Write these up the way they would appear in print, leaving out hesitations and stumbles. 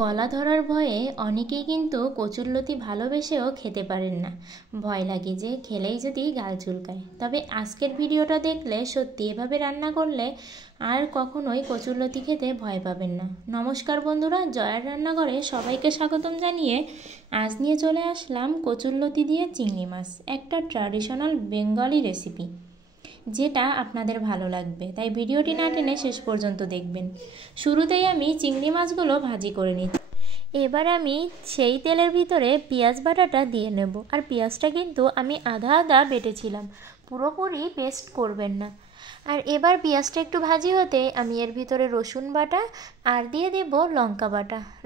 গলা ধরার ভয়ে অনেকেই কিন্তু কচুরলতি ভালোবেসেও খেতে পারেন না। ভয় লাগে যে খেলেই যদি গাল চুলকায়। তবে আজকের ভিডিওটা দেখলে সত্যি এভাবে রান্না করলে আর কখনোই কচুরলতি খেতে ভয় পাবেন না। নমস্কার বন্ধুরা, জয়ার রান্নাঘরে সবাইকে স্বাগতম জানিয়ে আজ নিয়ে চলে আসলাম কচুরলতি দিয়ে চিংড়ি মাছ, একটা ট্র্যাডিশনাল বেঙ্গলি রেসিপি, যেটা আপনাদের ভালো লাগবে। তাই ভিডিওটি না টেনে শেষ পর্যন্ত দেখবেন। শুরুতেই আমি চিংড়ি মাছগুলো ভাজি করে নিচ্ছি। এবার আমি সেই তেলের ভিতরে পেঁয়াজ বাটাটা দিয়ে নেব। আর পেঁয়াজটা কিন্তু আমি আধা আধা বেটেছিলাম, পুরোপুরি পেস্ট করবেন না। আর এবার পেঁয়াজটা একটু ভাজি হতে আমি এর ভিতরে রসুন বাটা আর দিয়ে দেব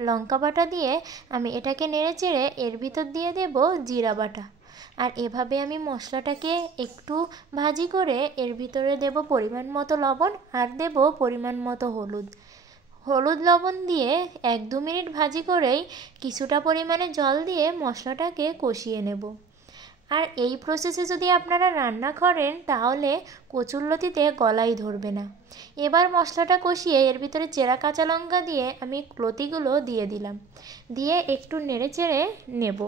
লঙ্কা বাটা দিয়ে আমি এটাকে নেড়ে চেড়ে এর ভিতর দিয়ে দেব জিরা বাটা। আর এভাবে আমি মশলাটাকে একটু ভাজি করে এর ভিতরে দেব পরিমাণ মতো লবণ আর দেব পরিমাণ মতো হলুদ লবণ দিয়ে 1-2 মিনিট ভাজি করেই কিছুটা পরিমাণে জল দিয়ে মশলাটাকে কষিয়ে নেব। আর এই প্রসেসে যদি আপনারা রান্না করেন তাহলে কচুরলতিতে গলাই ধরবে না। এবার মশলাটা কষিয়ে এর ভিতরে চেরা কাঁচা লঙ্কা দিয়ে আমি লতিগুলো দিয়ে দিলাম, দিয়ে একটু নেড়ে চেড়ে নেব।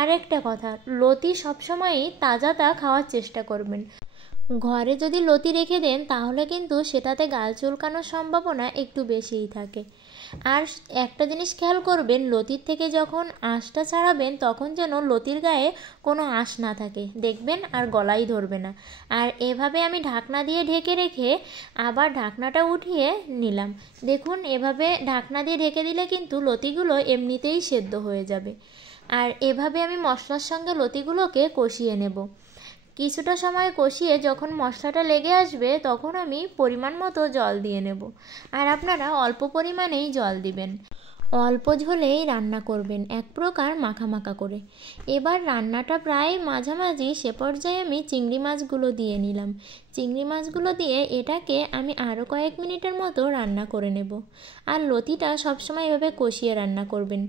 আর একটা কথা, লতি সবসময়ই তাজা খাওয়ার চেষ্টা করবেন। ঘরে যদি লতি রেখে দেন তাহলে কিন্তু সেটাতে গাল চুলকানোর সম্ভাবনা একটু বেশিই থাকে। আর একটা জিনিস খেয়াল করবেন, লতির থেকে যখন আঁশটা ছাড়াবেন তখন যেন লতির গায়ে কোনো আঁশ না থাকে, দেখবেন আর গলাই ধরবে না। আর এভাবে আমি ঢাকনা দিয়ে ঢেকে রেখে আবার ঢাকনাটা উঠিয়ে নিলাম। দেখুন, এভাবে ঢাকনা দিয়ে ঢেকে দিলে কিন্তু লতিগুলো এমনিতেই সেদ্ধ হয়ে যাবে। আর এভাবে আমি মশলার সঙ্গে লতিগুলোকে কষিয়ে নেব। কিছুটা সময় কষিয়ে যখন মশলাটা লেগে আসবে তখন আমি পরিমাণ মতো জল দিয়ে নেব। আর আপনারা অল্প পরিমাণেই জল দিবেন, অল্প ঝোলেই রান্না করবেন, এক প্রকার মাখা করে। এবার রান্নাটা প্রায় মাঝামাঝি, সে পর্যায়ে আমি চিংড়ি মাছগুলো দিয়ে নিলাম। চিংড়ি মাছগুলো দিয়ে এটাকে আমি আরও কয়েক মিনিটের মতো রান্না করে নেব। আর লতিটা সবসময় এভাবে কষিয়ে রান্না করবেন।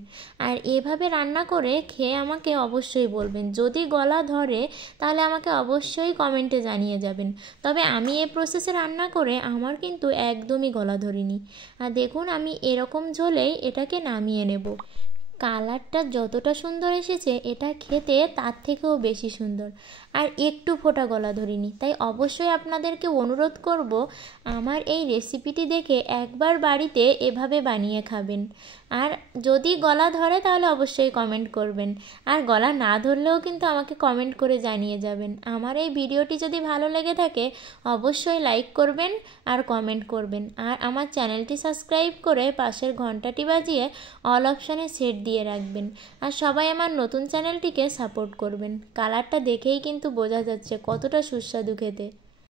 আর এভাবে রান্না করে খেয়ে আমাকে অবশ্যই বলবেন। যদি গলা ধরে তাহলে আমাকে অবশ্যই কমেন্টে জানিয়ে যাবেন। তবে আমি এই প্রসেসে রান্না করে আমার কিন্তু একদমই গলা ধরিনি। আর দেখুন, আমি এরকম ঝোলেই এটাকে নামিয়ে নেব। কালারটা যতটা সুন্দর এসেছে এটা খেতে তার থেকেও বেশি সুন্দর। আর একটু ফোঁটা গলা ধরিনি। তাই অবশ্যই আপনাদেরকে অনুরোধ করব, আমার এই রেসিপিটি দেখে একবার বাড়িতে এভাবে বানিয়ে খাবেন। আর যদি গলা ধরে তাহলে অবশ্যই কমেন্ট করবেন। আর গলা না ধরলেও কিন্তু আমাকে কমেন্ট করে জানিয়ে যাবেন। আমার এই ভিডিওটি যদি ভালো লেগে থাকে অবশ্যই লাইক করবেন আর কমেন্ট করবেন। আর আমার চ্যানেলটি সাবস্ক্রাইব করে পাশের ঘন্টাটি বাজিয়ে অল অপশানে সেট দিয়ে রাখবেন। আর সবাই আমার নতুন চ্যানেলটিকে সাপোর্ট করবেন। কালারটা দেখেই কিন্তু বোঝা যাচ্ছে কতটা সুস্বাদু খেতে।